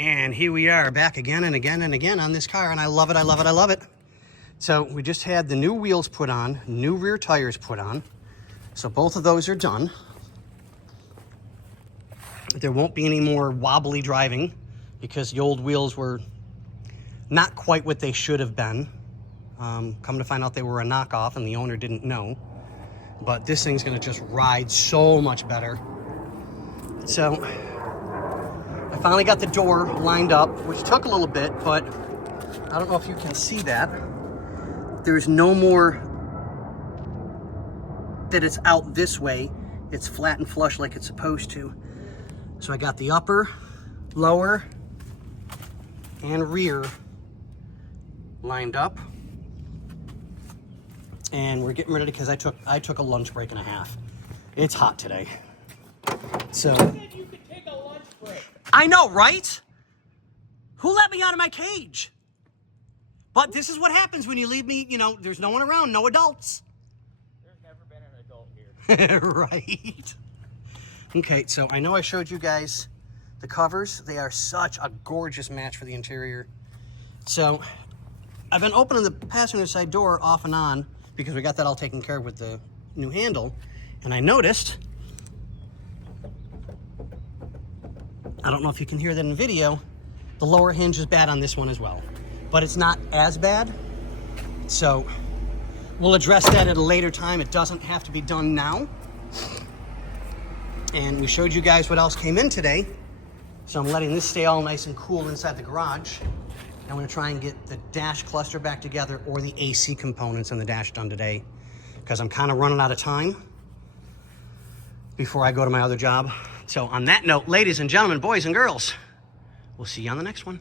And here we are back again and again and again on this car, and I love it, I love it, I love it. So we just had the new wheels put on, new rear tires put on. So both of those are done. There won't be any more wobbly driving because the old wheels were not quite what they should have been. Come to find out they were a knockoff and the owner didn't know. But this thing's gonna just ride so much better. So I finally got the door lined up, which took a little bit, but I don't know if you can see that. There's no more that it's out this way. It's flat and flush like it's supposed to. So I got the upper, lower, and rear lined up. And we're getting ready because I took a lunch break and a half. It's hot today. So You could take a lunch break. I know, right? Who let me out of my cage? But this is what happens when you leave me, you know, there's no one around, no adults. There's never been an adult here. Right. Okay, so I know I showed you guys the covers. They are such a gorgeous match for the interior. So I've been opening the passenger side door off and on because we got that all taken care of with the new handle. And I noticed, I don't know if you can hear that in the video, the lower hinge is bad on this one as well. But it's not as bad. So we'll address that at a later time. It doesn't have to be done now. And we showed you guys what else came in today. So I'm letting this stay all nice and cool inside the garage. I'm gonna try and get the dash cluster back together or the AC components in the dash done today because I'm kind of running out of time before I go to my other job. So on that note, ladies and gentlemen, boys and girls, we'll see you on the next one.